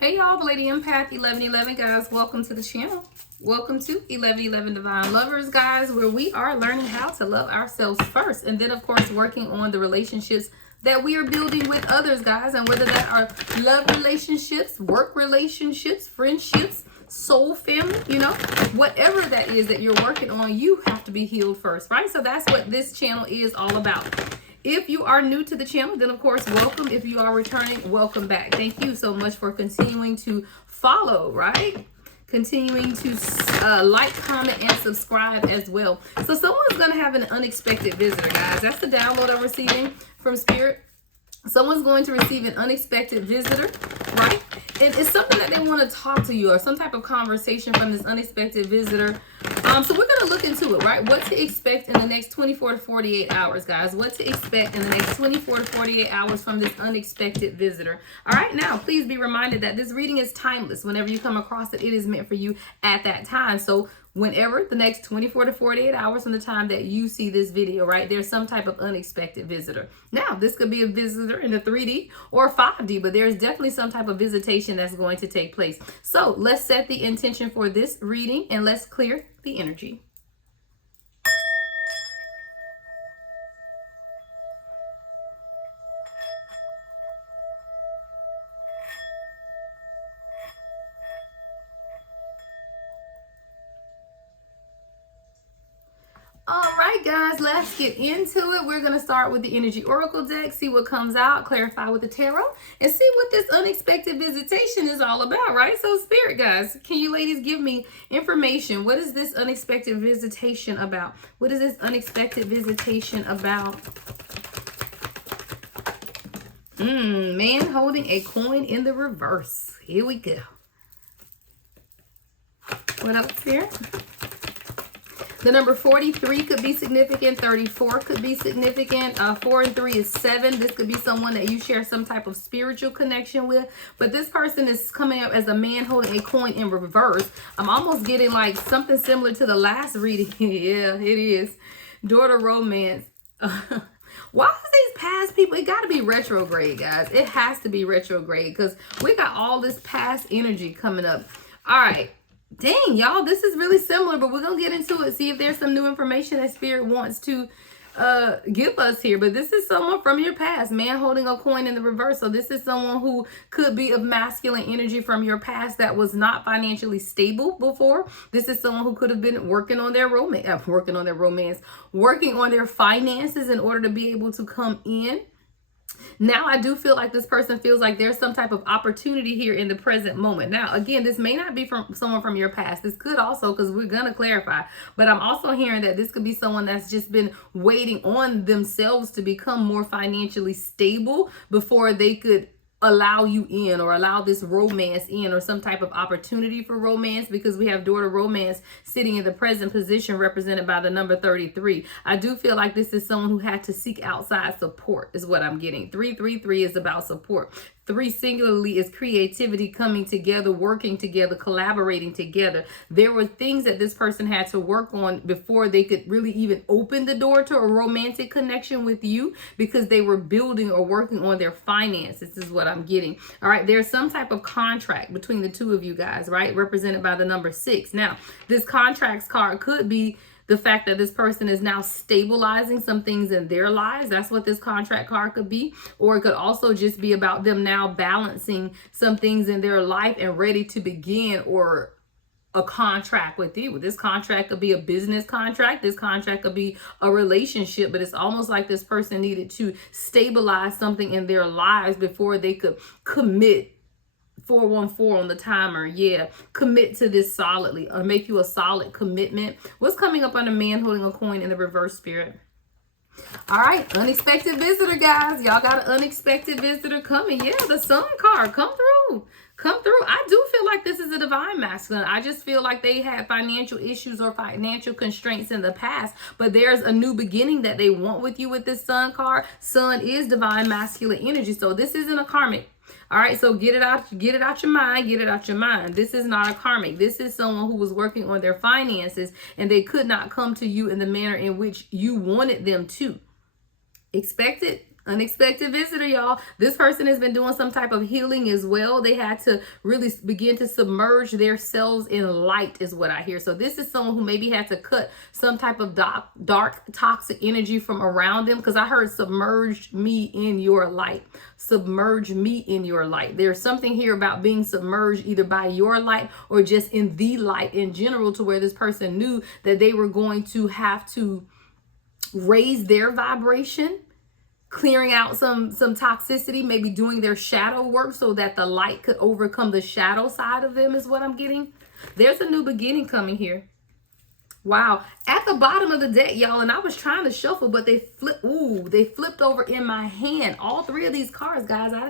Hey y'all, the Lady Empath 1111 guys, welcome to the channel. Welcome to 1111 Divine Lovers, guys, where we are learning how to love ourselves first, and then of course working on the relationships that we are building with others, guys, and whether that are love relationships, work relationships, friendships, soul family, whatever that is that you're working on, you have to be healed first, right? So that's what this channel is all about. If you are new to the channel, then of course, welcome. If you are returning, welcome back. Thank you so much for continuing to follow, right? Continuing to like, comment, and subscribe as well. So someone's going to have an unexpected visitor, guys. That's the download I'm receiving from Spirit. Someone's going to receive an unexpected visitor, right? And it's something that they want to talk to you or some type of conversation from this unexpected visitor. So we're going to look into it, right? What to expect in the next 24 to 48 hours, guys. What to expect in the next 24 to 48 hours from this unexpected visitor. All right, now, please be reminded that this reading is timeless. Whenever you come across it, it is meant for you at that time. So whenever the next 24 to 48 hours from the time that you see this video, right, there's some type of unexpected visitor. Now, this could be a visitor in the 3D or 5D, but there's definitely some type of visitation that's going to take place. So let's set the intention for this reading and let's clear the energy. All right, guys, let's get into it. We're going to start with the Energy Oracle deck, see what comes out, clarify with the tarot, and see what this unexpected visitation is all about, right? So, Spirit, guys, can you ladies give me information? What is this unexpected visitation about? What is this unexpected visitation about? Man holding a coin in the reverse. Here we go. What else here? The number 43 could be significant. 34 could be significant. 4 and 3 is 7. This could be someone that you share some type of spiritual connection with. But this person is coming up as a man holding a coin in reverse. I'm almost getting like something similar to the last reading. Yeah, it is. Daughter romance. Why is these past people? It got to be retrograde, guys. It has to be retrograde because we got all this past energy coming up. All right. Dang, y'all, this is really similar, but we're going to get into it, see if there's some new information that Spirit wants to give us here. But this is someone from your past, man holding a coin in the reverse. So this is someone who could be of masculine energy from your past that was not financially stable before. This is someone who could have been working on their working on their finances in order to be able to come in. Now, I do feel like this person feels like there's some type of opportunity here in the present moment. Now, again, this may not be from someone from your past. This could also, because we're going to clarify, but I'm also hearing that this could be someone that's just been waiting on themselves to become more financially stable before they could allow you in or allow this romance in or some type of opportunity for romance, because we have daughter romance sitting in the present position represented by the number 33. I do feel like this is someone who had to seek outside support is what I'm getting. 333 is about support. 3 singularly is creativity, coming together, working together, collaborating together. There were things that this person had to work on before they could really even open the door to a romantic connection with you, because they were building or working on their finances is what I'm getting. All right, there's some type of contract between the two of you guys, right? Represented by the number 6. Now, this contracts card could be the fact that this person is now stabilizing some things in their lives. That's what this contract card could be. Or it could also just be about them now balancing some things in their life and ready to begin or a contract with you. This contract could be a business contract. This contract could be a relationship, but it's almost like this person needed to stabilize something in their lives before they could commit. 414 on the timer. Yeah, commit to this solidly or make you a solid commitment. What's coming up on a man holding a coin in the reverse, Spirit? All right, unexpected visitor, guys. Y'all got an unexpected visitor coming. Yeah, the Sun card. Come through. Come through. I do feel like this is a divine masculine. I just feel like they had financial issues or financial constraints in the past, but there's a new beginning that they want with you with this Sun card. Sun is divine masculine energy, so this isn't a karmic. All right, so get it out your mind, get it out your mind. This is not a karmic. This is someone who was working on their finances and they could not come to you in the manner in which you wanted them to. Expect it. Unexpected visitor, y'all. This person has been doing some type of healing as well. They had to really begin to submerge their selves in light is what I hear. So this is someone who maybe had to cut some type of dark toxic energy from around them, because I heard submerge me in your light. Submerge me in your light. There's something here about being submerged either by your light or just in the light in general, to where this person knew that they were going to have to raise their vibration, clearing out some toxicity, maybe doing their shadow work so that the light could overcome the shadow side of them is what I'm getting. There's a new beginning coming here. Wow. At the bottom of the deck, y'all, and I was trying to shuffle, but they flipped over in my hand. All three of these cards, guys. I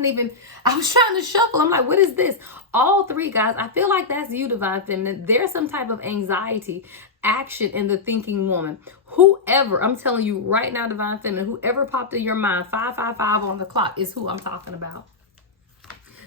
was trying to shuffle. I'm like, what is this? All three, guys. I feel like that's you, Divine Feminine. There's some type of anxiety action in the thinking woman. Whoever, I'm telling you right now, Divine Feminine, whoever popped in your mind, 555 on the clock is who I'm talking about.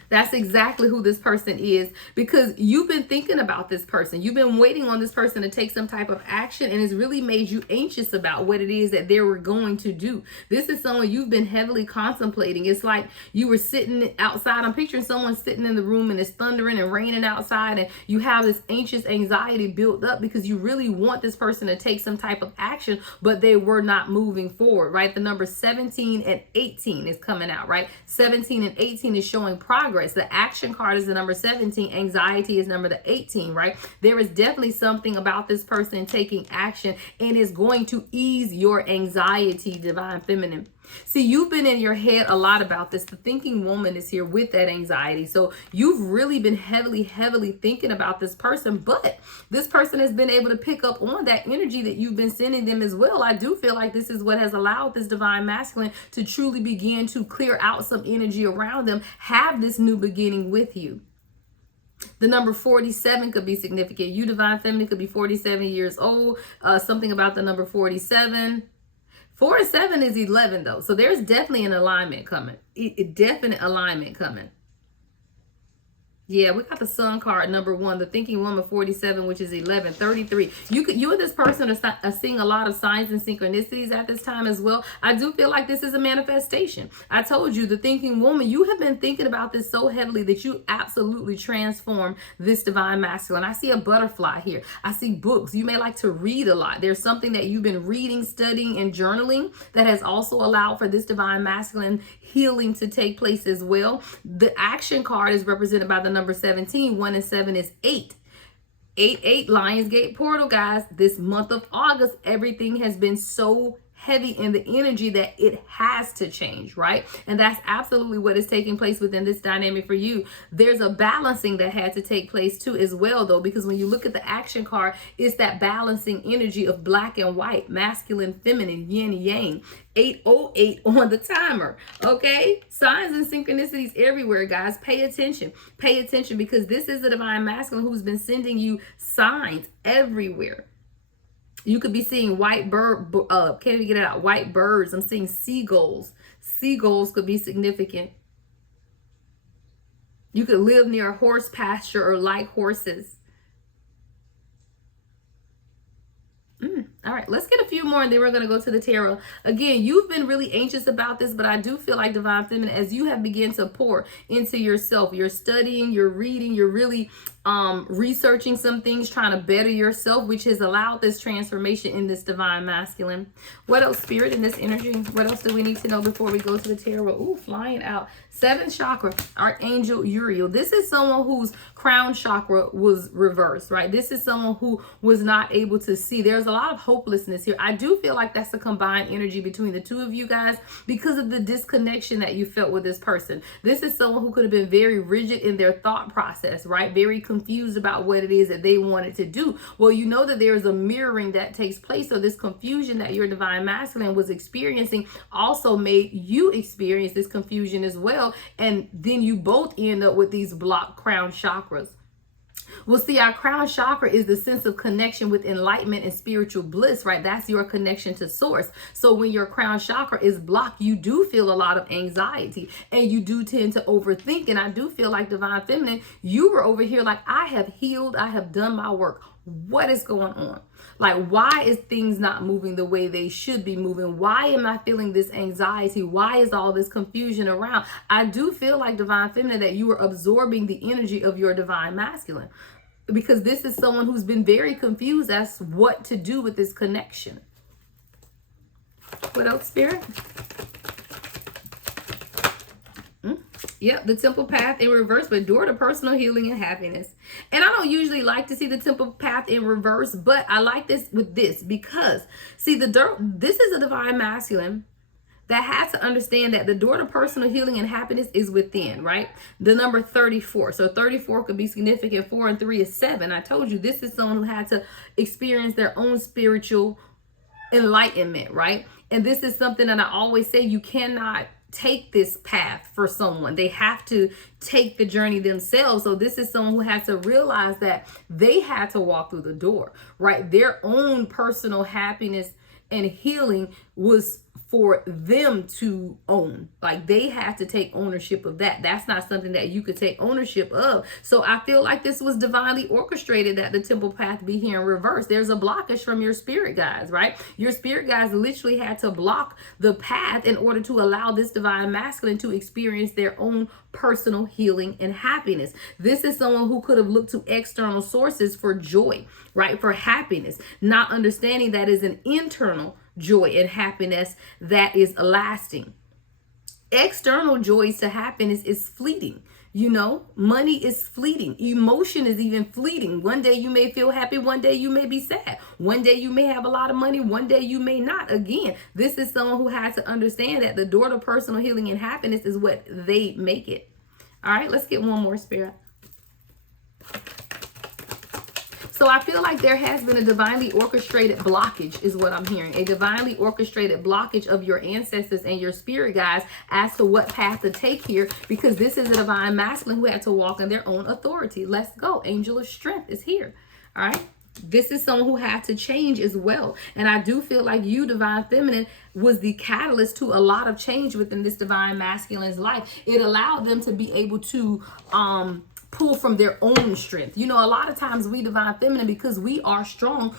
That's exactly who this person is, because you've been thinking about this person. You've been waiting on this person to take some type of action, and it's really made you anxious about what it is that they were going to do. This is someone you've been heavily contemplating. It's like you were sitting outside. I'm picturing someone sitting in the room and it's thundering and raining outside, and you have this anxious anxiety built up because you really want this person to take some type of action, but they were not moving forward, right? The number 17 and 18 is coming out, right? 17 and 18 is showing progress. The action card is the number 17. Anxiety is number 18, right? There is definitely something about this person taking action, and is going to ease your anxiety, Divine Feminine. See, you've been in your head a lot about this. The thinking woman is here with that anxiety. So you've really been heavily thinking about this person, but this person has been able to pick up on that energy that you've been sending them as well. I do feel like this is what has allowed this Divine Masculine to truly begin to clear out some energy around them, have this new beginning with you. The number 47 could be significant. You, Divine Feminine, could be 47 years old. Something about the number 47. 4 and 7 is 11 though. So there's definitely an alignment coming. Definite alignment coming. Yeah, we got the Sun card, number 1, the thinking woman, 47, which is 11, 33. You and this person are seeing a lot of signs and synchronicities at this time as well. I do feel like this is a manifestation. I told you, the thinking woman, you have been thinking about this so heavily that you absolutely transform this Divine Masculine. I see a butterfly here. I see books. You may like to read a lot. There's something that you've been reading, studying, and journaling that has also allowed for this Divine Masculine healing to take place as well. The action card is represented by the number 17. 1 and 7 is 8. 8 Lionsgate portal, guys. This month of August, everything has been so heavy in the energy that it has to change, right? And that's absolutely what is taking place within this dynamic for you. There's a balancing that had to take place too as well, though, because when you look at the action card, it's that balancing energy of black and white, masculine, feminine, yin, yang. 808 on the timer. Okay, signs and synchronicities everywhere, guys. Pay attention, because this is the Divine Masculine who's been sending you signs everywhere. You could be seeing white can't even get it out, white birds. I'm seeing seagulls. Seagulls could be significant. You could live near a horse pasture or like horses. All right, let's get a few more and then we're going to go to the tarot. Again, you've been really anxious about this, but I do feel like, Divine Feminine, as you have begun to pour into yourself, you're studying, you're reading, you're really researching some things, trying to better yourself, which has allowed this transformation in this Divine Masculine. What else, Spirit, in this energy? What else do we need to know before we go to the tarot? Ooh, flying out. 7th chakra, Archangel Uriel. This is someone whose crown chakra was reversed, right? This is someone who was not able to see. There's a lot of hopelessness here. I do feel like that's a combined energy between the two of you guys because of the disconnection that you felt with this person. This is someone who could have been very rigid in their thought process, right? Very confused about what it is that they wanted to do. Well, you know that there is a mirroring that takes place. So this confusion that your Divine Masculine was experiencing also made you experience this confusion as well. And then you both end up with these blocked crown chakras. Well, see, our crown chakra is the sense of connection with enlightenment and spiritual bliss, right? That's your connection to source. So when your crown chakra is blocked, you do feel a lot of anxiety and you do tend to overthink. And I do feel like, Divine Feminine, you were over here like, I have healed, I have done my work. What is going on? Like, why is things not moving the way they should be moving? Why am I feeling this anxiety? Why is all this confusion around? I do feel like, divine feminine, that you are absorbing the energy of your divine masculine, because this is someone who's been very confused as to what to do with this connection. What else, Spirit? Yep, the temple path in reverse, but door to personal healing and happiness. And I don't usually like to see the temple path in reverse, but I like this with this because, see, this is a divine masculine that has to understand that the door to personal healing and happiness is within, right? The number 34. So 34 could be significant. 4 and 3 is 7. I told you this is someone who had to experience their own spiritual enlightenment, right? And this is something that I always say, you cannot take this path for someone. They have to take the journey themselves. So this is someone who has to realize that they had to walk through the door, right? Their own personal happiness and healing was for them to own. Like, they had to take ownership of that. That's not something that you could take ownership of. So I feel like this was divinely orchestrated, that the temple path be here in reverse. There's a blockage from your spirit guides, right? Your spirit guides literally had to block the path in order to allow this divine masculine to experience their own personal healing and happiness. This is someone who could have looked to external sources for joy, right? For happiness, not understanding that is an internal joy and happiness that is lasting. External joys to happiness is fleeting. You know, money is fleeting. Emotion is even fleeting. One day you may feel happy. One day you may be sad. One day you may have a lot of money. One day you may not. Again, this is someone who has to understand that the door to personal healing and happiness is what they make it. All right, let's get one more, Spirit. So I feel like there has been a divinely orchestrated blockage, is what I'm hearing. A divinely orchestrated blockage of your ancestors and your spirit guides as to what path to take here, because this is a divine masculine who had to walk in their own authority. Let's go. Angel of strength is here. All right. This is someone who had to change as well. And I do feel like you, divine feminine, was the catalyst to a lot of change within this divine masculine's life. It allowed them to be able to pull from their own strength. You know, a lot of times we, divine feminine, because we are strong,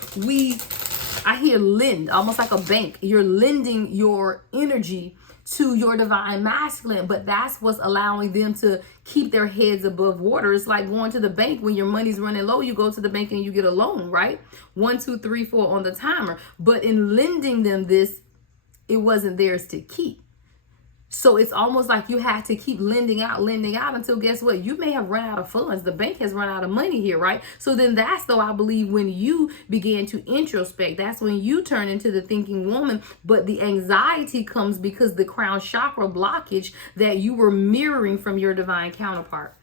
I hear lend, almost like a bank. You're lending your energy to your divine masculine, but that's what's allowing them to keep their heads above water. It's like going to the bank when your money's running low. You go to the bank and you get a loan, right? 1, 2, 3, 4 on the timer. But in lending them this, it wasn't theirs to keep. So it's almost like you had to keep lending out until, guess what? You may have run out of funds. The bank has run out of money here, right? So then that's, though, I believe, when you began to introspect, that's when you turn into the thinking woman. But the anxiety comes because the crown chakra blockage that you were mirroring from your divine counterpart.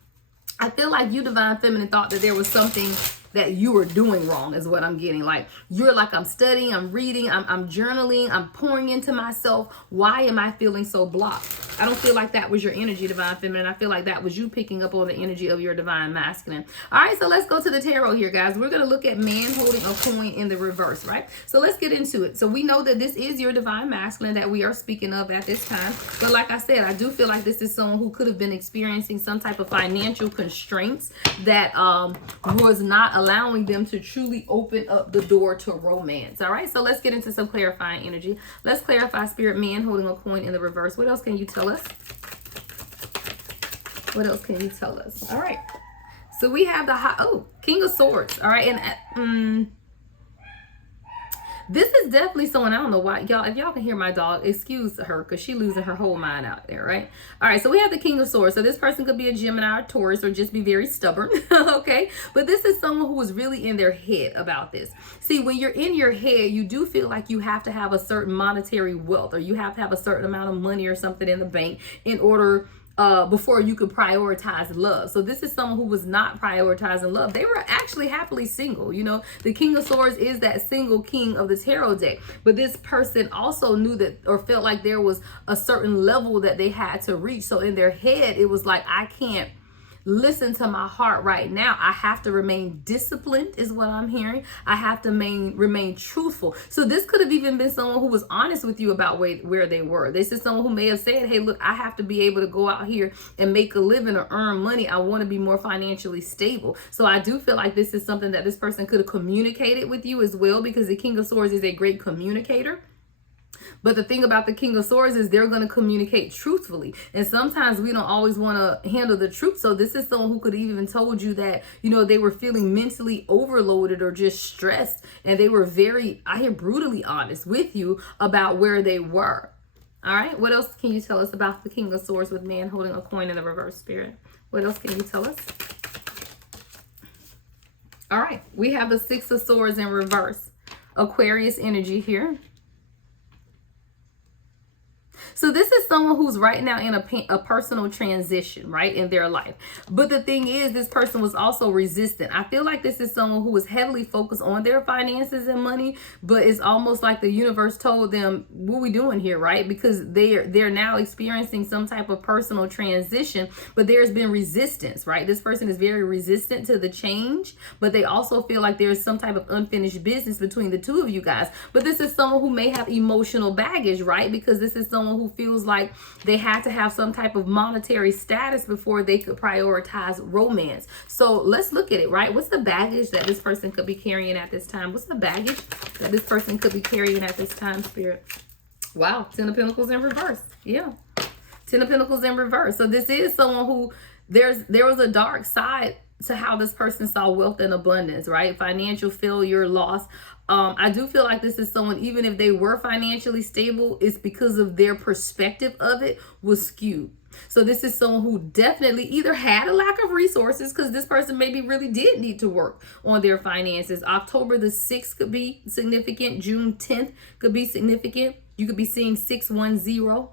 I feel like you, divine feminine, thought that there was something that you were doing wrong, is what I'm getting. Like, you're like, I'm studying, I'm reading, I'm journaling, I'm pouring into myself. Why am I feeling so blocked? I don't feel like that was your energy, divine feminine. I feel like that was you picking up on the energy of your divine masculine. All right, so let's go to the tarot here, guys. We're going to look at man holding a coin in the reverse, right? So let's get into it. So we know that this is your divine masculine that we are speaking of at this time. But like I said, I do feel like this is someone who could have been experiencing some type of financial constraints that was not allowing them to truly open up the door to romance. All right, so let's get into some clarifying energy. Let's clarify, spirit, man holding a coin in the reverse. What else can you tell us? What else can you tell us? All right, so we have the King of Swords. All right, and this is definitely someone, I don't know why, y'all, if y'all can hear my dog, excuse her, because she's losing her whole mind out there, right? All right, so we have the King of Swords. So this person could be a Gemini or Taurus, or just be very stubborn, okay? But this is someone who is really in their head about this. See, when you're in your head, you do feel like you have to have a certain monetary wealth, or you have to have a certain amount of money or something in the bank in order before you could prioritize love. So this is someone who was not prioritizing love. They were actually happily single. You know, the King of Swords is that single king of the tarot deck. But this person also knew that, or felt like there was a certain level that they had to reach. So in their head, it was like, I can't listen to my heart right now. I have to remain disciplined is what I'm hearing. I have to remain truthful. So this could have even been someone who was honest with you about where they were. This is someone who may have said, hey, look, I have to be able to go out here and make a living or earn money. I want to be more financially stable. So I do feel like this is something that this person could have communicated with you as well, because the King of Swords is a great communicator. But the thing about the King of Swords is they're going to communicate truthfully. And sometimes we don't always want to handle the truth. So this is someone who could have even told you that, you know, they were feeling mentally overloaded or just stressed. And they were very, I hear, brutally honest with you about where they were. All right. What else can you tell us about the King of Swords with man holding a coin in the reverse, Spirit? What else can you tell us? All right. We have the Six of Swords in reverse. Aquarius energy here. So this is someone who's right now in a personal transition, right, in their life. But the thing is, this person was also resistant. I feel like this is someone who was heavily focused on their finances and money, but it's almost like the universe told them, what are we doing here, right? Because they're now experiencing some type of personal transition, but there's been resistance, right? This person is very resistant to the change, but they also feel like there's some type of unfinished business between the two of you guys. But this is someone who may have emotional baggage, right? Because this is someone who feels like they had to have some type of monetary status before they could prioritize romance. So let's look at it, right? What's the baggage that this person could be carrying at this time? What's the baggage that this person could be carrying at this time, Spirit? Wow, Ten of Pentacles in reverse. Yeah, Ten of Pentacles in reverse. So this is someone who there was a dark side to how this person saw wealth and abundance, right? Financial failure, loss. I do feel like this is someone, even if they were financially stable, it's because of their perspective of it was skewed. So this is someone who definitely either had a lack of resources, because this person maybe really did need to work on their finances. October the 6th could be significant. June 10th could be significant. You could be seeing 610.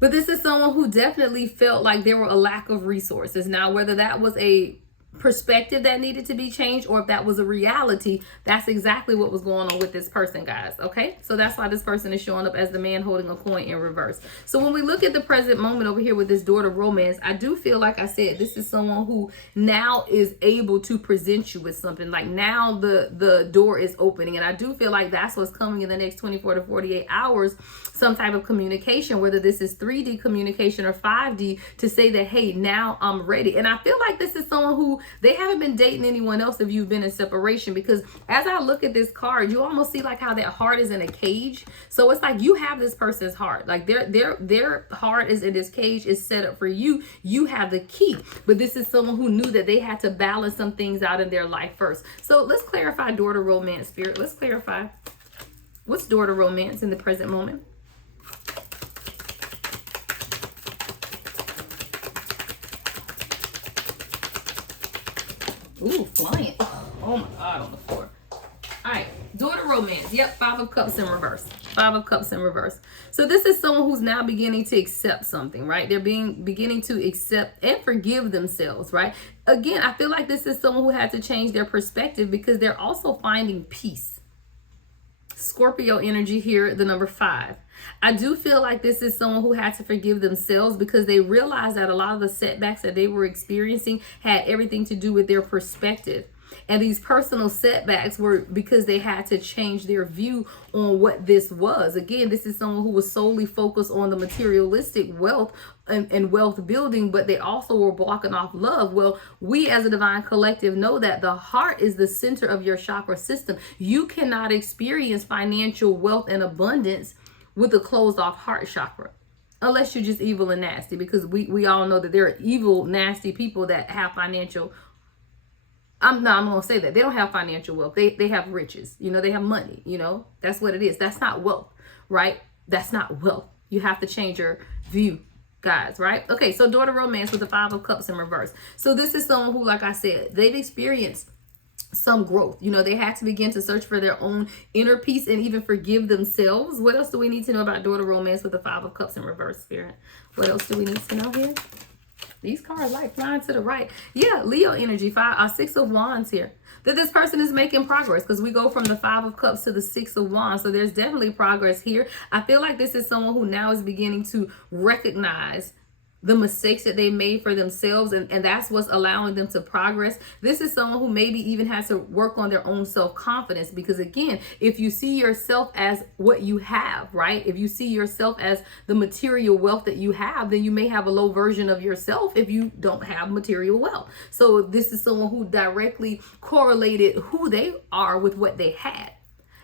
But this is someone who definitely felt like there were a lack of resources. Now, whether that was a perspective that needed to be changed or if that was a reality, that's exactly what was going on with this person, guys. Okay, so that's why this person is showing up as the man holding a coin in reverse. So when we look at the present moment over here with this daughter romance, I do feel like I said this is someone who now is able to present you with something. Like now the door is opening, and I do feel like that's what's coming in the next 24 to 48 hours. Some type of communication, whether this is 3D communication or 5D, to say that, hey, now I'm ready. And I feel like this is someone who they haven't been dating anyone else if you've been in separation, because as I look at this card, you almost see like how that heart is in a cage. So it's like you have this person's heart, like their heart is in this cage, is set up for you. You have the key, but this is someone who knew that they had to balance some things out in their life first. So let's clarify daughter romance, Spirit. Let's clarify what's daughter romance in the present moment. Ooh, flying. Oh my God, on the floor. All right, daughter romance. Yep, Five of Cups in reverse. Five of Cups in reverse. So this is someone who's now beginning to accept something, right? They're beginning to accept and forgive themselves, right? Again, I feel like this is someone who had to change their perspective because they're also finding peace. Scorpio energy here, the number 5. I do feel like this is someone who had to forgive themselves because they realized that a lot of the setbacks that they were experiencing had everything to do with their perspective. And these personal setbacks were because they had to change their view on what this was. Again, this is someone who was solely focused on the materialistic wealth and wealth building, but they also were blocking off love. Well, we as a divine collective know that the heart is the center of your chakra system. You cannot experience financial wealth and abundance with a closed off heart chakra, unless you're just evil and nasty, because we all know that there are evil, nasty people that have financial. I'm gonna say that they don't have financial wealth. They have riches. You know, they have money. You know, that's what it is. That's not wealth, right? That's not wealth. You have to change your view, guys, right? Okay, so daughter romance with the Five of Cups in reverse. So this is someone who, like I said, they've experienced some growth. You know, they had to begin to search for their own inner peace and even forgive themselves. What else do we need to know about daughter romance with the Five of Cups in reverse, Spirit? What else do we need to know here? These cards like flying to the right. Yeah, Leo energy, Six of Wands here. That this person is making progress, because we go from the Five of Cups to the Six of Wands. So there's definitely progress here. I feel like this is someone who now is beginning to recognize the mistakes that they made for themselves, and that's what's allowing them to progress. This is someone who maybe even has to work on their own self-confidence, because again, if you see yourself as what you have, right? If you see yourself as the material wealth that you have, then you may have a low version of yourself if you don't have material wealth. So this is someone who directly correlated who they are with what they had.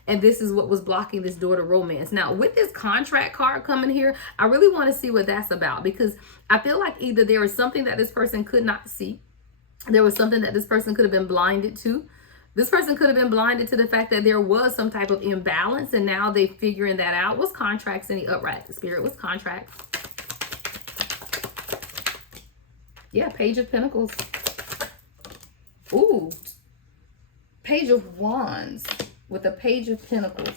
And this is what was blocking this door to romance. Now, with this contract card coming here, I really want to see what that's about, because I feel like either there is something that this person could not see. There was something that this person could have been blinded to. This person could have been blinded to the fact that there was some type of imbalance, and now they're figuring that out. What's contracts in the upright? Spirit, what's contracts? Yeah, Page of Pentacles. Ooh, Page of Wands with the Page of Pentacles.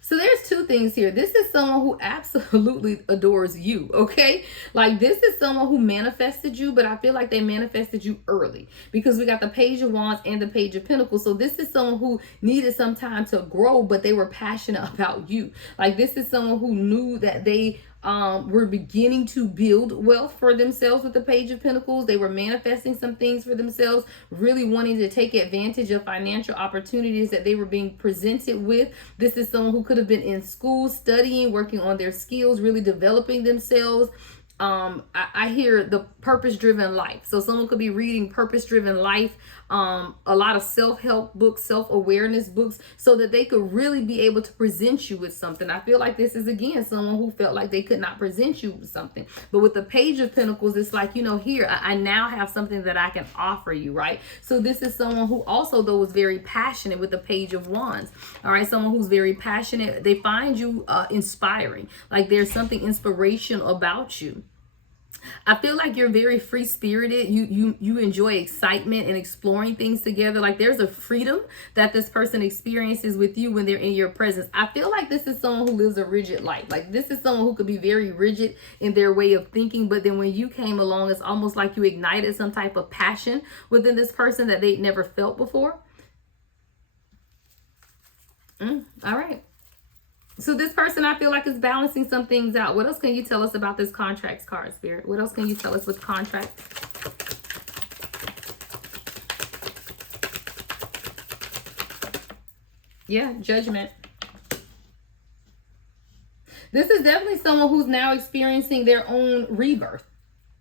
So there's two things here. This is someone who absolutely adores you, okay? Like, this is someone who manifested you, but I feel like they manifested you early, because we got the Page of Wands and the Page of Pentacles. So this is someone who needed some time to grow, but they were passionate about you. Like, this is someone who knew that they were beginning to build wealth for themselves with the Page of Pentacles. They were manifesting some things for themselves, really wanting to take advantage of financial opportunities that they were being presented with. This is someone who could have been in school, studying, working on their skills, really developing themselves. I hear the purpose-driven life. So someone could be reading purpose-driven life, a lot of self-help books, self-awareness books, so that they could really be able to present you with something. I feel like this is, again, someone who felt like they could not present you with something. But with the Page of Pentacles, it's like, you know, here, I now have something that I can offer you, right? So this is someone who also, though, was very passionate with the Page of Wands. All right, someone who's very passionate. They find you inspiring. Like, there's something inspirational about you. I feel like you're very free-spirited. You enjoy excitement and exploring things together. Like, there's a freedom that this person experiences with you when they're in your presence. I feel like this is someone who lives a rigid life. Like, this is someone who could be very rigid in their way of thinking, but then when you came along, it's almost like you ignited some type of passion within this person that they'd never felt before. All right. So this person, I feel like, is balancing some things out. What else can you tell us about this contracts card, Spirit? What else can you tell us with contracts? Yeah, Judgment. This is definitely someone who's now experiencing their own rebirth,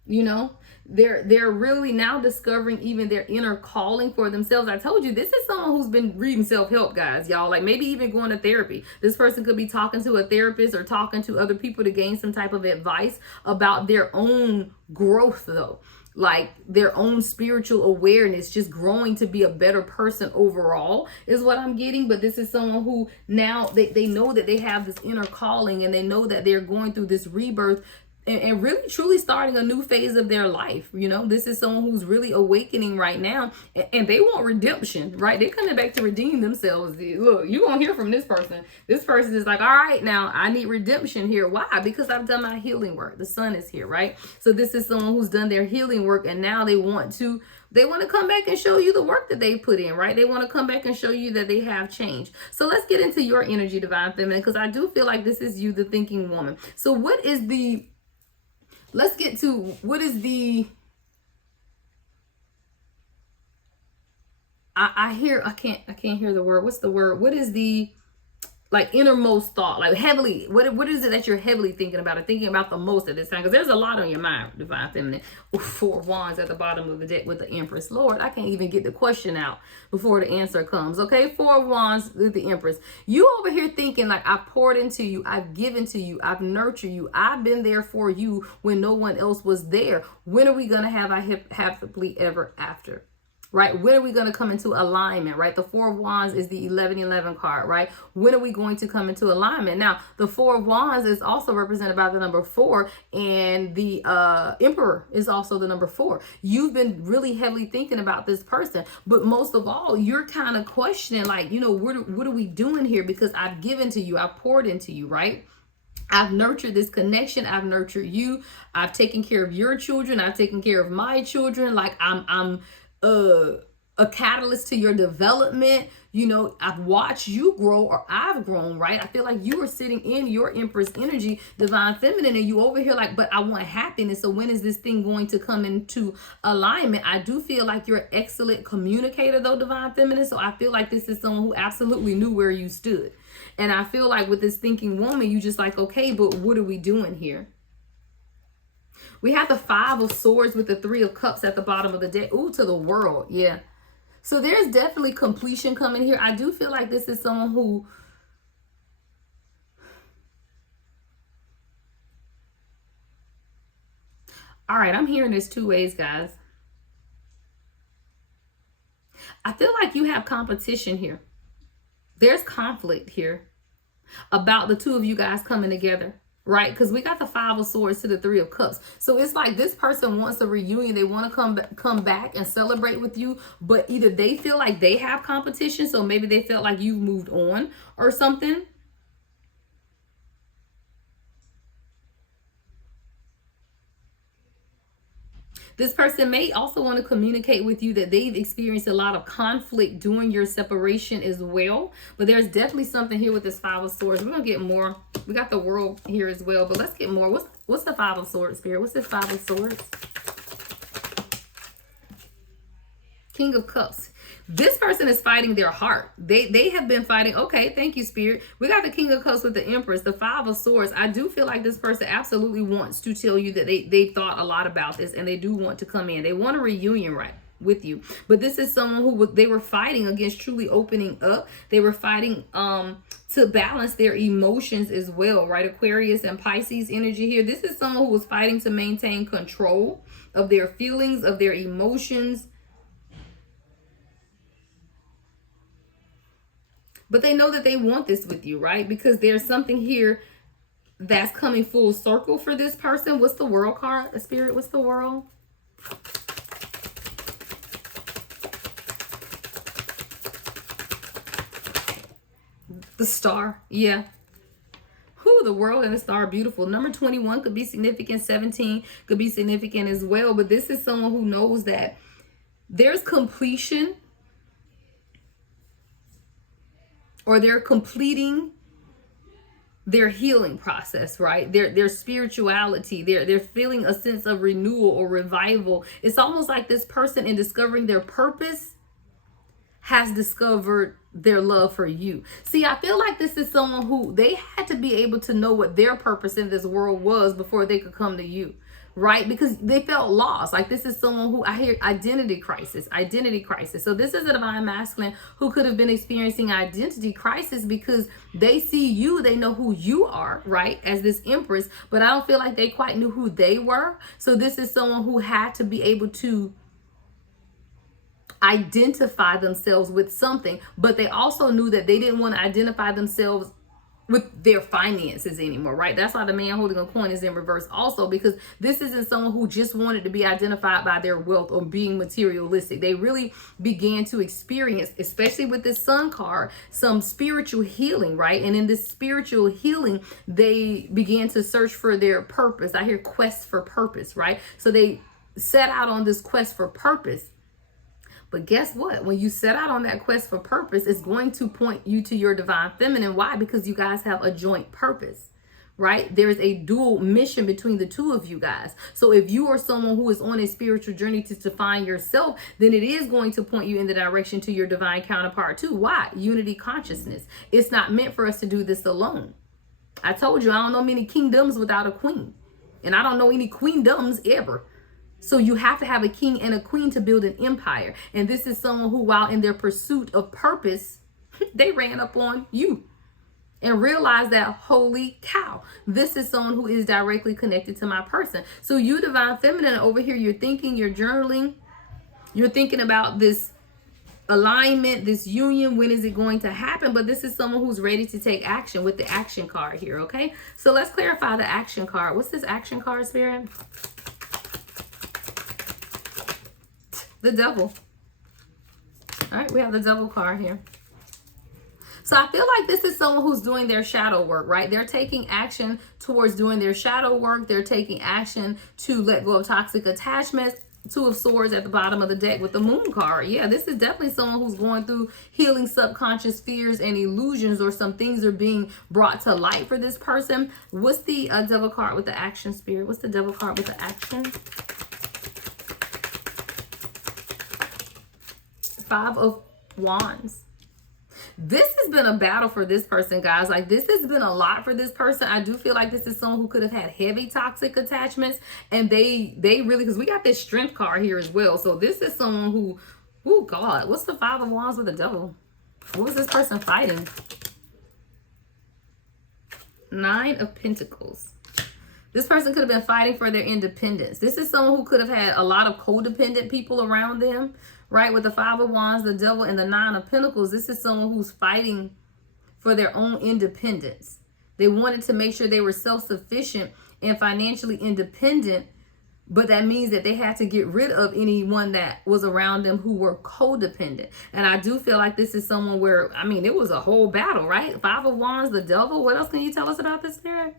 you know? They're really now discovering even their inner calling for themselves. I told you, this is someone who's been reading self-help, guys, y'all. Like, maybe even going to therapy. This person could be talking to a therapist or talking to other people to gain some type of advice about their own growth, though. Like, their own spiritual awareness, just growing to be a better person overall is what I'm getting. But this is someone who now they know that they have this inner calling, and they know that they're going through this rebirth and really truly starting a new phase of their life. You know, this is someone who's really awakening right now, and they want redemption, right? They're coming back to redeem themselves. Look, you're gonna hear from this person. This person is like, all right, now I need redemption here. Why? Because I've done my healing work. The sun is here, right? So this is someone who's done their healing work, and now they want to come back and show you the work that they put in, right? They want to come back and show you that they have changed. So let's get into your energy, Divine Feminine, because I do feel like this is you, the thinking woman. So what is the, let's get to, what is the, I can't hear the word. What's the word? What is the, like, innermost thought, like heavily, what is it that you're heavily thinking about or thinking about the most at this time? Because there's a lot on your mind, Divine Feminine. 4 wands at the bottom of the deck with the Empress. Lord, I can't even get the question out before the answer comes. Okay, 4 wands with the Empress. You over here thinking like, I poured into you, I've given to you, I've nurtured you, I've been there for you when no one else was there. When are we gonna have our happily ever after? Right? When are we going to come into alignment? Right? The 4 of Wands is the 1111 card, right? When are we going to come into alignment? Now, the 4 of Wands is also represented by the number 4, and the Emperor is also the number 4. You've been really heavily thinking about this person, but most of all, you're kind of questioning, like, you know, what are we doing here? Because I've given to you, I've poured into you, right? I've nurtured this connection. I've nurtured you. I've taken care of your children. I've taken care of my children. Like, a catalyst to your development. You know, I've watched you grow, or I've grown, right? I feel like you are sitting in your Empress energy, divine feminine, and you over here like, but I want happiness. So when is this thing going to come into alignment? I do feel like you're an excellent communicator though, divine feminine. So I feel like this is someone who absolutely knew where you stood. And I feel like with this thinking woman, you just like, okay, but what are we doing here? We have the 5 of Swords with the 3 of Cups at the bottom of the deck. Ooh, to the World. Yeah. So there's definitely completion coming here. I do feel like this is someone who, all right, I'm hearing this 2 ways, guys. I feel like you have competition here. There's conflict here about the 2 of you guys coming together. Right? Because we got the 5 of Swords to the 3 of Cups. So it's like this person wants a reunion. They want to come back and celebrate with you. But either they feel like they have competition. So maybe they felt like you've moved on or something. This person may also want to communicate with you that they've experienced a lot of conflict during your separation as well. But there's definitely something here with this 5 of Swords. We're going to get more. We got the World here as well. But let's get more. What's the 5 of Swords, Spirit? What's this 5 of Swords? King of Cups. This person is fighting their heart. They have been fighting. Okay, thank you, Spirit. We got the King of Cups with the Empress, the 5 of Swords. I do feel like this person absolutely wants to tell you that they've thought a lot about this and they do want to come in. They want a reunion, right, with you. But this is someone who they were fighting against truly opening up. They were fighting to balance their emotions as well, right? Aquarius and Pisces energy here. This is someone who was fighting to maintain control of their feelings, of their emotions. But they know that they want this with you, right? Because there's something here that's coming full circle for this person. What's the World card, Spirit? What's the World? The Star. Yeah. Who, the World and the Star, beautiful. Number 21 could be significant. 17 could be significant as well. But this is someone who knows that there's completion, or they're completing their healing process, right? Their spirituality, they're feeling a sense of renewal or revival. It's almost like this person, in discovering their purpose, has discovered their love for you. See, I feel like this is someone who they had to be able to know what their purpose in this world was before they could come to you. Right? Because they felt lost. Like this is someone who, I hear identity crisis. So this is a divine masculine who could have been experiencing identity crisis because they see you, they know who you are, right? As this Empress, but I don't feel like they quite knew who they were. So this is someone who had to be able to identify themselves with something, but they also knew that they didn't want to identify themselves with their finances anymore, right? That's why the man holding a coin is in reverse also, because this isn't someone who just wanted to be identified by their wealth or being materialistic. They really began to experience, especially with this Sun card, some spiritual healing, right? And in this spiritual healing, they began to search for their purpose. I hear quest for purpose, right? So they set out on this quest for purpose. But guess what? When you set out on that quest for purpose, it's going to point you to your divine feminine. Why? Because you guys have a joint purpose, right? There's a dual mission between the two of you guys. So if you are someone who is on a spiritual journey to define yourself, then it is going to point you in the direction to your divine counterpart too. Why? Unity consciousness. It's not meant for us to do this alone. I told you, I don't know many kingdoms without a queen. And I don't know any queendoms ever. So you have to have a king and a queen to build an empire. And this is someone who, while in their pursuit of purpose, they ran up on you and realized that, holy cow, this is someone who is directly connected to my person. So you, divine feminine, over here, you're thinking, you're journaling, you're thinking about this alignment, this union, when is it going to happen? But this is someone who's ready to take action with the action card here, okay? So let's clarify the action card. What's this action card, Spirit? The Devil. All right, we have the Devil card here. So I feel like this is someone who's doing their shadow work, right? They're taking action towards doing their shadow work. They're taking action to let go of toxic attachments. Two of Swords at the bottom of the deck with the Moon card. Yeah, this is definitely someone who's going through healing subconscious fears and illusions, or some things are being brought to light for this person. What's the Devil card with the action, Spirit? What's the Devil card with the action? Five of Wands. This has been a battle for this person, guys. Like, this has been a lot for this person. I do feel like this is someone who could have had heavy toxic attachments, and they really, because we got this Strength card here as well. So this is someone who, oh God, what's the Five of Wands with the Devil? What was this person fighting? Nine of Pentacles. This person could have been fighting for their independence. This is someone who could have had a lot of codependent people around them, right? With the Five of Wands, the Devil, and the Nine of Pentacles, this is someone who's fighting for their own independence. They wanted to make sure they were self-sufficient and financially independent, but that means that they had to get rid of anyone that was around them who were codependent. And I do feel like this is someone where, I mean, it was a whole battle, right? Five of Wands, the Devil. What else can you tell us about this, Spirit?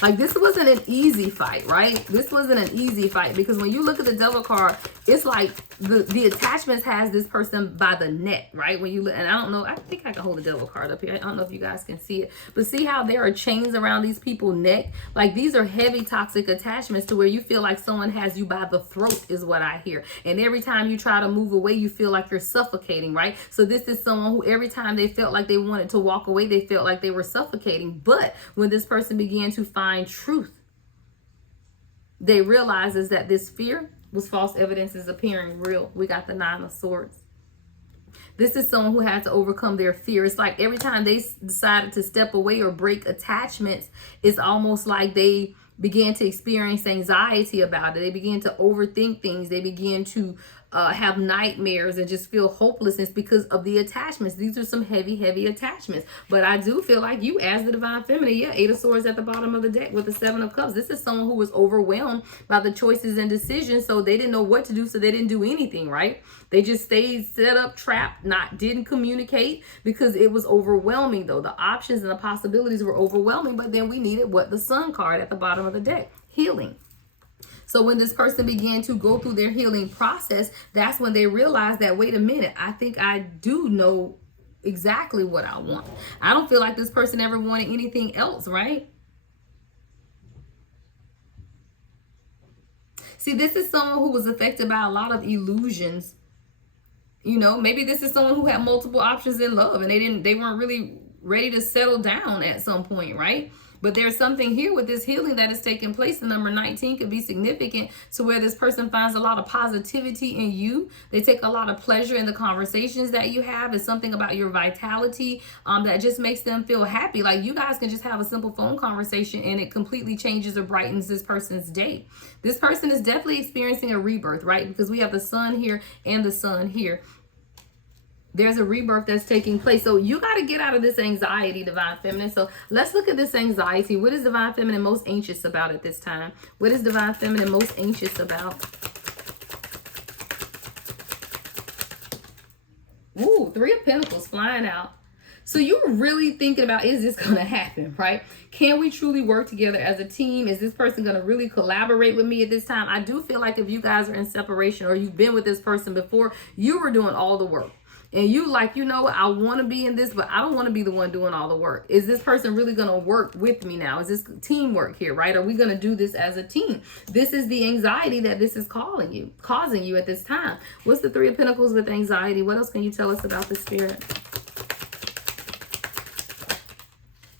Like, this wasn't an easy fight, right? This wasn't an easy fight, because when you look at the Devil card, it's like the attachments has this person by the neck, right? When you look, and I don't know, I think I can hold the Devil card up here. I don't know if you guys can see it, but see how there are chains around these people's neck? Like, these are heavy toxic attachments to where you feel like someone has you by the throat, is what I hear. And every time you try to move away, you feel like you're suffocating, right? So this is someone who every time they felt like they wanted to walk away, they felt like they were suffocating. But when this person began to find truth, they realizes that this fear was false evidence is appearing real. We got the Nine of Swords. This is someone who had to overcome their fear. It's like every time they decided to step away or break attachments, it's almost like they began to experience anxiety about it. They began to overthink things. They began to have nightmares and just feel hopelessness because of the attachments. These are some heavy attachments. But I do feel like you, as the Divine Feminine, yeah, Eight of Swords at the bottom of the deck with the Seven of Cups. This is someone who was overwhelmed by the choices and decisions, so they didn't know what to do, so they didn't do anything, right? They just stayed set up, trapped, didn't communicate because it was overwhelming, though. The options and the possibilities were overwhelming, but then we needed what? The Sun card at the bottom of the deck. Healing. So when this person began to go through their healing process, that's when they realized that, wait a minute, I think I do know exactly what I want. I don't feel like this person ever wanted anything else, right? See, this is someone who was affected by a lot of illusions. You know, maybe this is someone who had multiple options in love and they weren't really ready to settle down at some point, right? But there's something here with this healing that is taking place. The number 19 could be significant to where this person finds a lot of positivity in you. They take a lot of pleasure in the conversations that you have. It's something about your vitality that just makes them feel happy. Like, you guys can just have a simple phone conversation and it completely changes or brightens this person's day. This person is definitely experiencing a rebirth, right? Because we have the Sun here and the Sun here. There's a rebirth that's taking place. So you got to get out of this anxiety, Divine Feminine. So let's look at this anxiety. What is Divine Feminine most anxious about at this time? What is Divine Feminine most anxious about? Ooh, Three of Pentacles flying out. So you're really thinking about, is this going to happen, right? Can we truly work together as a team? Is this person going to really collaborate with me at this time? I do feel like if you guys are in separation or you've been with this person before, you were doing all the work. And you like, you know, I want to be in this, but I don't want to be the one doing all the work. Is this person really going to work with me now? Is this teamwork here, right? Are we going to do this as a team? This is the anxiety that this is causing you at this time. What's the Three of Pentacles with anxiety? What else can you tell us about the Spirit?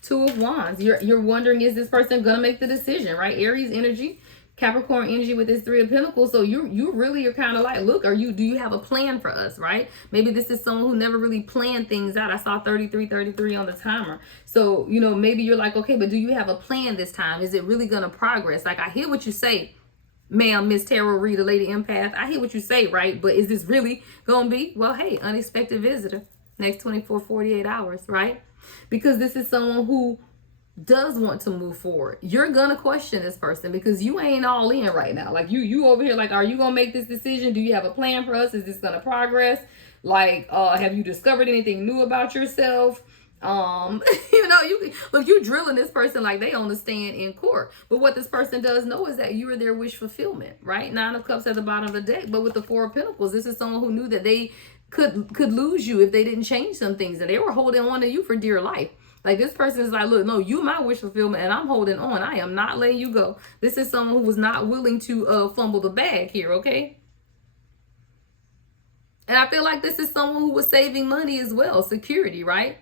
Two of Wands. You're wondering, is this person going to make the decision, right? Aries energy. Capricorn energy with this Three of Pentacles. So you really are kind of like, look, do you have a plan for us, right? Maybe this is someone who never really planned things out. I saw 33 on the timer. So, you know, maybe you're like, okay, but do you have a plan this time? Is it really going to progress? Like, I hear what you say, ma'am, Miss Tarot Reader, Lady Empath. I hear what you say, right? But is this really going to be? Well, hey, unexpected visitor next 48 hours, right? Because this is someone who does want to move forward. You're gonna question this person because you ain't all in right now. Like you over here, like, are you gonna make this decision? Do you have a plan for us? Is this gonna progress? Like, have you discovered anything new about yourself? You know, you look, you drilling this person like they on the stand in court. But what this person does know is that you are their wish fulfillment, right? 9 of Cups at the bottom of the deck. But with the 4 of Pentacles, this is someone who knew that they could lose you if they didn't change some things, and they were holding on to you for dear life. Like, this person is like, look, no, you my wish fulfillment, and I'm holding on. I am not letting you go. This is someone who was not willing to fumble the bag here, okay? And I feel like this is someone who was saving money as well, security, right?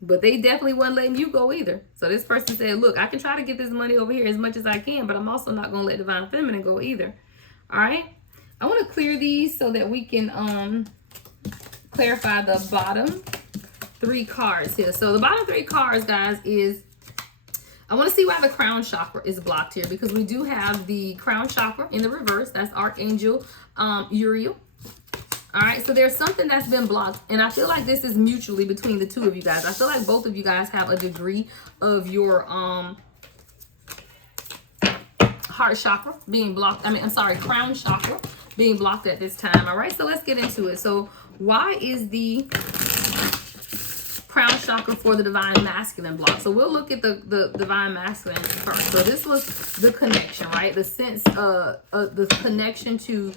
But they definitely wasn't letting you go either. So this person said, look, I can try to get this money over here as much as I can, but I'm also not going to let Divine Feminine go either. All right. I want to clear these so that we can clarify the bottom 3 cards here. So the bottom 3 cards, guys, is I want to see why the crown chakra is blocked here, because we do have the crown chakra in the reverse. That's Archangel Uriel. All right, so there's something that's been blocked, and I feel like this is mutually between the 2 of you guys. I feel like both of you guys have a degree of your heart chakra being blocked. I'm sorry, crown chakra being blocked at this time. All right, so let's get into it. So why is the crown chakra for the divine masculine block? So we'll look at the divine masculine first. So this was the connection, right? The sense the connection to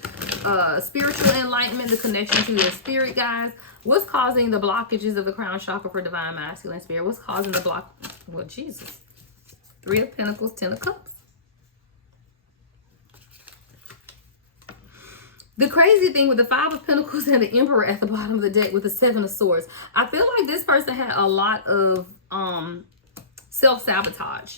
spiritual enlightenment, the connection to your spirit, guys. What's causing the blockages of the crown chakra for divine masculine spirit? What's causing the block? Well, Jesus. 3 of Pentacles, 10 of Cups. The crazy thing with the 5 of Pentacles and the Emperor at the bottom of the deck with the 7 of Swords, I feel like this person had a lot of self-sabotage.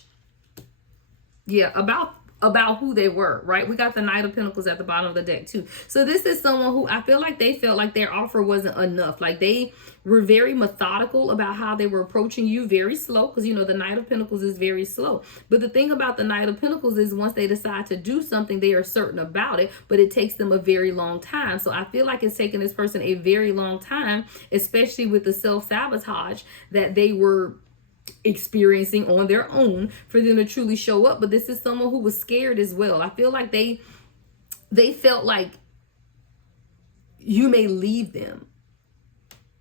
Yeah, about who they were, right? We got the Knight of Pentacles at the bottom of the deck too. So this is someone who I feel like they felt like their offer wasn't enough. Like, they were very methodical about how they were approaching you, very slow, because you know the Knight of Pentacles is very slow. But the thing about the Knight of Pentacles is once they decide to do something, they are certain about it, but it takes them a very long time. So I feel like it's taken this person a very long time, especially with the self-sabotage that they were experiencing on their own, for them to truly show up. But this is someone who was scared as well. I feel like they felt like you may leave them,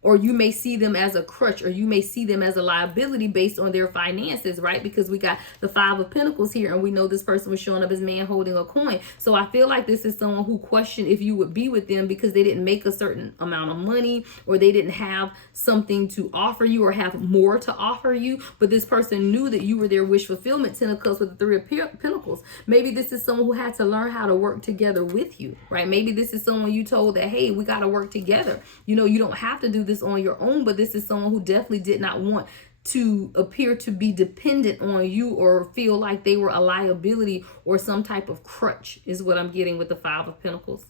or you may see them as a crutch, or you may see them as a liability based on their finances, right? Because we got the 5 of Pentacles here, and we know this person was showing up as man holding a coin. So I feel like this is someone who questioned if you would be with them because they didn't make a certain amount of money, or they didn't have something to offer you, or have more to offer you. But this person knew that you were their wish fulfillment. 10 of Cups with the 3 of Pentacles. Maybe this is someone who had to learn how to work together with you, right? Maybe this is someone you told that, hey, we got to work together. You know, you don't have to do this on your own, but this is someone who definitely did not want to appear to be dependent on you, or feel like they were a liability or some type of crutch, is what I'm getting with the 5 of Pentacles.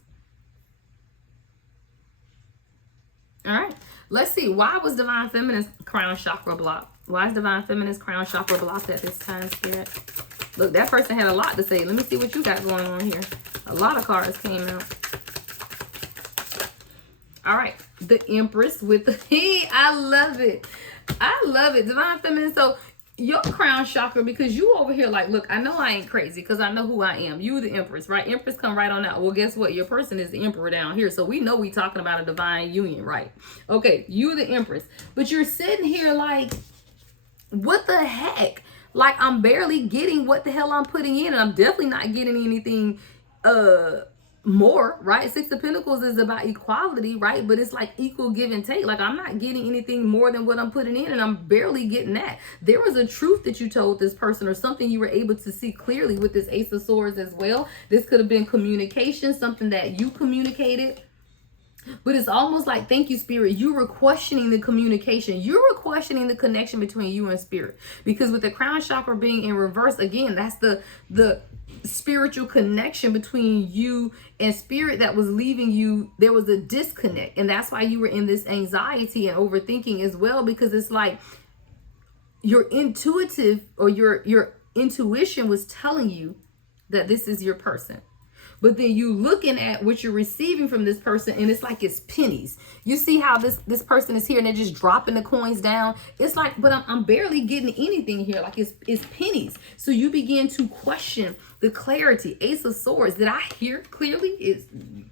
All right, let's see. Why was Divine Feminine's crown chakra blocked? Why is Divine Feminine's crown chakra blocked at this time, Spirit? Look, that person had a lot to say. Let me see what you got going on here. A lot of cards came out. All right, the Empress with the I love it. I love it. Divine Feminine. So your crown chakra, because you over here like, look, I know I ain't crazy because I know who I am. You the Empress, right? Empress come right on out. Well, guess what? Your person is the Emperor down here. So we know we talking about a divine union, right? Okay, you the Empress. But you're sitting here like, what the heck? Like, I'm barely getting what the hell I'm putting in, and I'm definitely not getting anything more, right? 6 of Pentacles is about equality, right? But it's like equal give and take. Like, I'm not getting anything more than what I'm putting in, and I'm barely getting that. There was a truth that you told this person, or something you were able to see clearly with this Ace of Swords as well. This could have been communication, something that you communicated. But it's almost like, thank you, Spirit, you were questioning the communication. You were questioning the connection between you and Spirit. Because with the crown chakra being in reverse, again, that's the spiritual connection between you and Spirit that was leaving you. There was a disconnect, and that's why you were in this anxiety and overthinking as well, because it's like your intuitive, or your intuition was telling you that this is your person. But then you looking at what you're receiving from this person, and it's like it's pennies. You see how this person is here and they're just dropping the coins down. It's like, but I'm barely getting anything here. Like, it's pennies. So you begin to question the clarity. Ace of Swords. Did I hear clearly?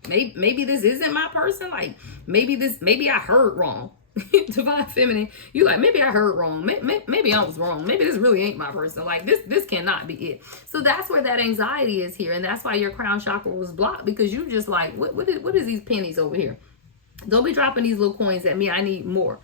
Maybe this isn't my person. Like, maybe I heard wrong. Divine Feminine, you like, maybe I heard wrong. Maybe I was wrong. Maybe this really ain't my person. Like this cannot be it. So that's where that anxiety is here. And that's why your crown chakra was blocked, because you just like, what is these pennies over here? Don't be dropping these little coins at me. I need more.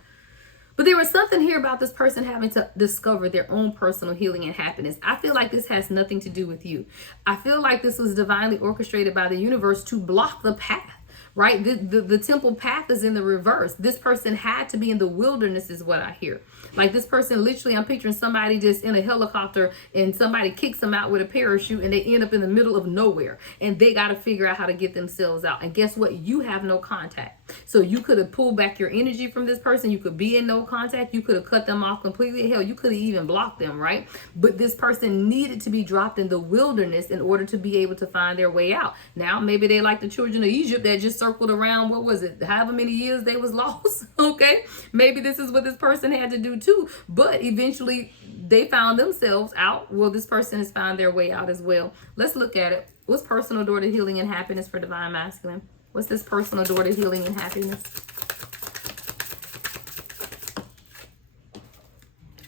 But there was something here about this person having to discover their own personal healing and happiness. I feel like this has nothing to do with you. I feel like this was divinely orchestrated by the universe to block the path. Right? The temple path is in the reverse. This person had to be in the wilderness is what I hear. Like this person, literally, I'm picturing somebody just in a helicopter and somebody kicks them out with a parachute and they end up in the middle of nowhere and they got to figure out how to get themselves out. And guess what? You have no contact. So you could have pulled back your energy from this person. You could be in no contact. You could have cut them off completely. Hell, you could have even blocked them, right? But this person needed to be dropped in the wilderness in order to be able to find their way out. Now, maybe they like the children of Egypt that just circled around, what was it, however many years they was lost. Okay, maybe this is what this person had to do too, but eventually they found themselves out. Well, this person has found their way out as well. Let's look at it. What's personal door to healing and happiness for Divine Masculine? What's this personal door to healing and happiness?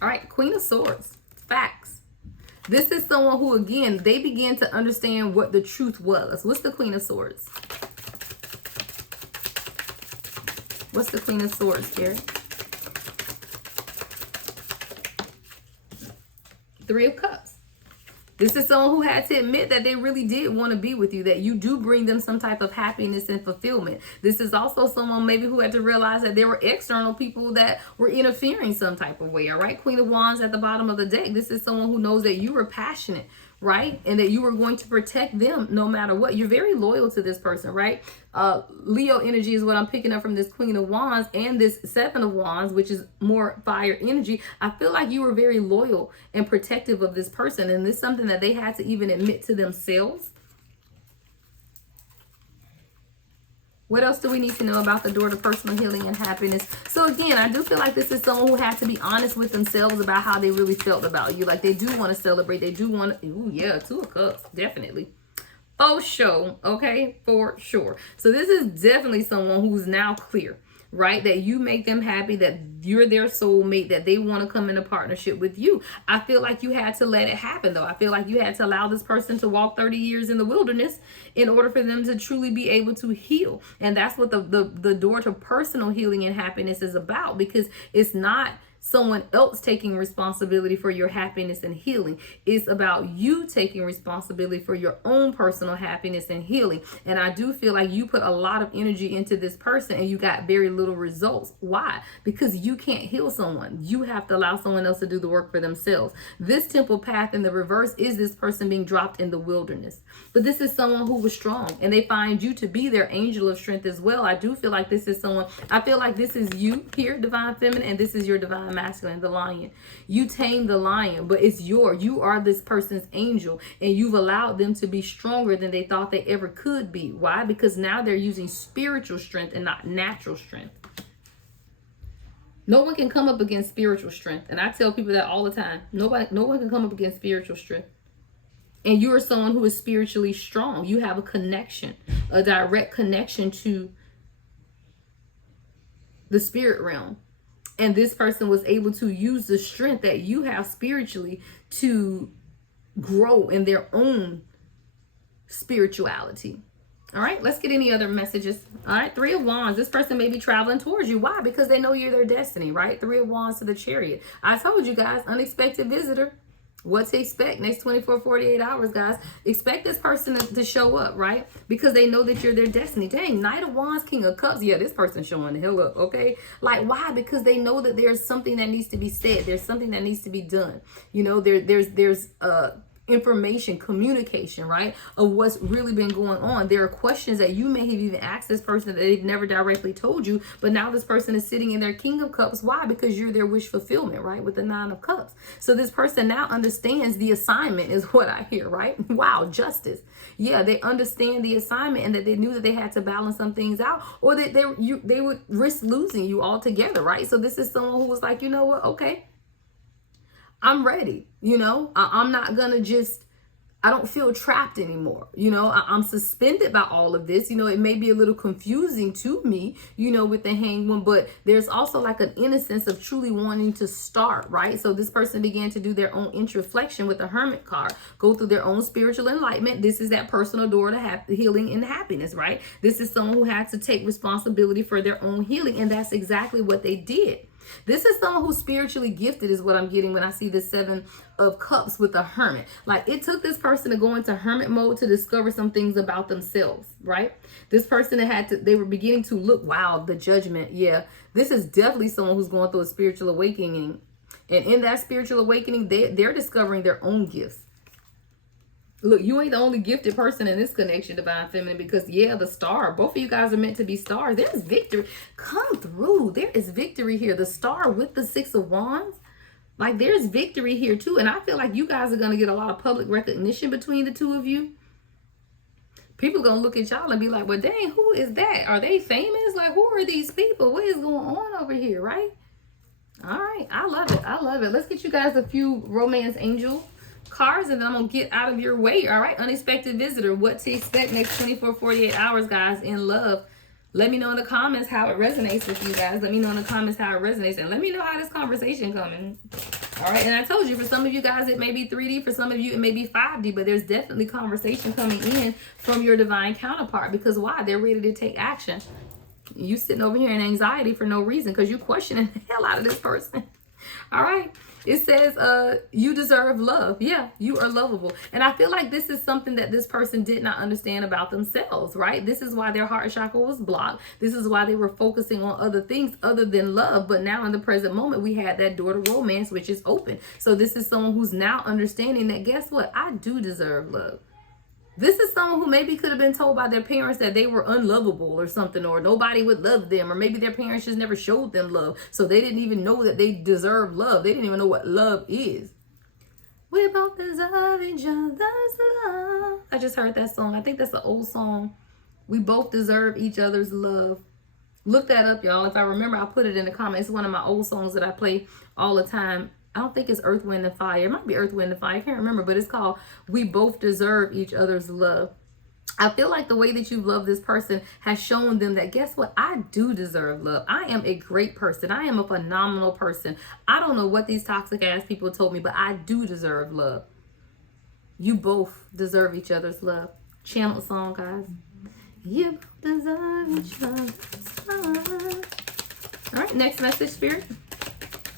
All right, Queen of Swords. Facts. This is someone who, again, they began to understand what the truth was. What's the Queen of Swords? What's the Queen of Swords, Gary? Three of Cups. This is someone who had to admit that they really did want to be with you, that you do bring them some type of happiness and fulfillment. This is also someone maybe who had to realize that there were external people that were interfering some type of way, all right? Queen of Wands at the bottom of the deck. This is someone who knows that you were passionate, right? And that you were going to protect them no matter what. You're very loyal to this person, right? Leo energy is what I'm picking up from this Queen of Wands and this Seven of Wands, which is more fire energy. I feel like you were very loyal and protective of this person. And this is something that they had to even admit to themselves. What else do we need to know about the door to personal healing and happiness? So again, I do feel like this is someone who had to be honest with themselves about how they really felt about you. Like they do want to celebrate. They do want to, ooh, yeah, Two of Cups, definitely. For sure, okay, for sure. So this is definitely someone who's now clear, right? That you make them happy, that you're their soulmate, that they want to come in a partnership with you. I feel like you had to let it happen, though. I feel like you had to allow this person to walk 30 years in the wilderness in order for them to truly be able to heal. And that's what the door to personal healing and happiness is about, because it's not someone else taking responsibility for your happiness and healing. It's about you taking responsibility for your own personal happiness and healing. And I do feel like you put a lot of energy into this person and you got very little results. Why? Because you can't heal someone. You have to allow someone else to do the work for themselves. This temple path in the reverse is this person being dropped in the wilderness. But this is someone who was strong and they find you to be their angel of strength as well. I do feel like this is someone, I feel like this is you here, Divine Feminine, and this is your Divine Masculine, the lion. You tame the lion, but it's you are this person's angel, and you've allowed them to be stronger than they thought they ever could be. Why? Because now they're using spiritual strength and not natural strength. No one can come up against spiritual strength, and I tell people that all the time. No one can come up against spiritual strength. And you are someone who is spiritually strong. You have a connection, a direct connection to the spirit realm. And this person was able to use the strength that you have spiritually to grow in their own spirituality. All right, let's get any other messages. All right, Three of Wands. This person may be traveling towards you. Why? Because they know you're their destiny, right? Three of Wands to the Chariot. I told you guys, unexpected visitor. What to expect next 24, 48 hours, guys. Expect this person to show up, right? Because they know that you're their destiny. Dang, Knight of Wands, King of Cups. Yeah, this person's showing the hell up, okay? Like, why? Because they know that there's something that needs to be said. There's something that needs to be done. You know, there's information, communication, right, of what's really been going on. There are questions that you may have even asked this person that they've never directly told you, but now this person is sitting in their King of Cups. Why? Because you're their wish fulfillment, right, with the Nine of Cups. So this person now understands the assignment is what I hear, right? Wow, justice. Yeah, they understand the assignment and that they knew that they had to balance some things out, or that they would risk losing you altogether, right? So this is someone who was like, you know what, okay, I'm ready. You know, I'm not going to just I don't feel trapped anymore. You know, I'm suspended by all of this. You know, it may be a little confusing to me, you know, with the hanged one, but there's also like an innocence of truly wanting to start, right? So this person began to do their own introflexion with the Hermit card, go through their own spiritual enlightenment. This is that personal door to healing and happiness, right? This is someone who had to take responsibility for their own healing, and that's exactly what they did. This is someone who's spiritually gifted is what I'm getting when I see the 7 of Cups with the Hermit. Like, it took this person to go into hermit mode to discover some things about themselves, right? This person they were beginning to look, wow, the Judgment. Yeah, this is definitely someone who's going through a spiritual awakening. And in that spiritual awakening, they're discovering their own gifts. Look, you ain't the only gifted person in this connection, Divine Feminine, because, yeah, the star, both of you guys are meant to be stars. There's victory. Come through. There is victory here. The star with the 6 of Wands. Like, there's victory here, too. And I feel like you guys are going to get a lot of public recognition between the two of you. People are going to look at y'all and be like, well, dang, who is that? Are they famous? Like, who are these people? What is going on over here, right? All right. I love it. I love it. Let's get you guys a few romance angel cards, and then I'm gonna get out of your way. All right, unexpected visitor, what to expect next 24-48 hours, guys, in love. Let me know in the comments how it resonates with you guys. Let me know in the comments how it resonates, and let me know how this conversation coming. All right, and I told you, for some of you guys it may be 3D, for some of you it may be 5D, but there's definitely conversation coming in from your divine counterpart. Because why? They're ready to take action. You sitting over here in anxiety for no reason because you questioning the hell out of this person. All right. It says, you deserve love. Yeah, you are lovable. And I feel like this is something that this person did not understand about themselves, right? This is why their heart chakra was blocked. This is why they were focusing on other things other than love. But now in the present moment, we had that door to romance, which is open. So this is someone who's now understanding that, guess what? I do deserve love. This is someone who maybe could have been told by their parents that they were unlovable or something, or nobody would love them, or maybe their parents just never showed them love, so they didn't even know that they deserve love. They didn't even know what love is. We both deserve each other's love. I just heard that song. I think that's an old song. We both deserve each other's love. Look that up, y'all. If I remember, I'll put it in the comments. It's one of my old songs that I play all the time. I don't think it's Earth, Wind, and Fire. It might be Earth, Wind, and Fire. I can't remember, but it's called We Both Deserve Each Other's Love. I feel like the way that you love this person has shown them that, guess what? I do deserve love. I am a great person. I am a phenomenal person. I don't know what these toxic ass people told me, but I do deserve love. You both deserve each other's love. Channel song, guys. You deserve each other's love. All right, next message, Spirit.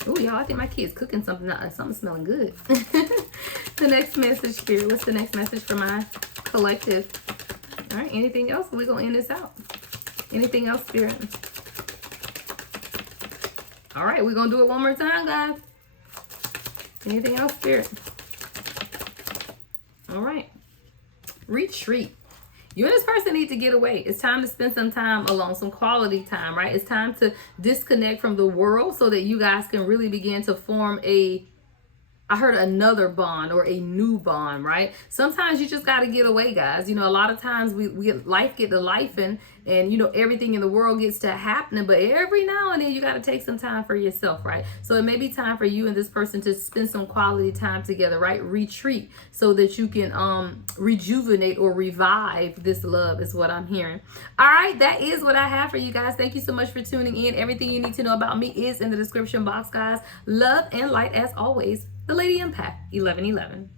Oh, y'all, I think my kid's cooking something. Something smelling good. The next message, Spirit. What's the next message for my collective? All right, anything else? We're going to end this out. Anything else, Spirit? All right, we're going to do it one more time, guys. Anything else, Spirit? All right. Retreat. You and this person need to get away. It's time to spend some time alone, some quality time, right? It's time to disconnect from the world so that you guys can really begin to form another bond or a new bond, right? Sometimes you just got to get away, guys. You know, a lot of times we life get to life and you know, everything in the world gets to happening, but every now and then you got to take some time for yourself, right? So it may be time for you and this person to spend some quality time together, right? Retreat so that you can rejuvenate or revive this love is what I'm hearing. All right, that is what I have for you guys. Thank you so much for tuning in. Everything you need to know about me is in the description box, guys. Love and light as always. The Lady Empath 1111.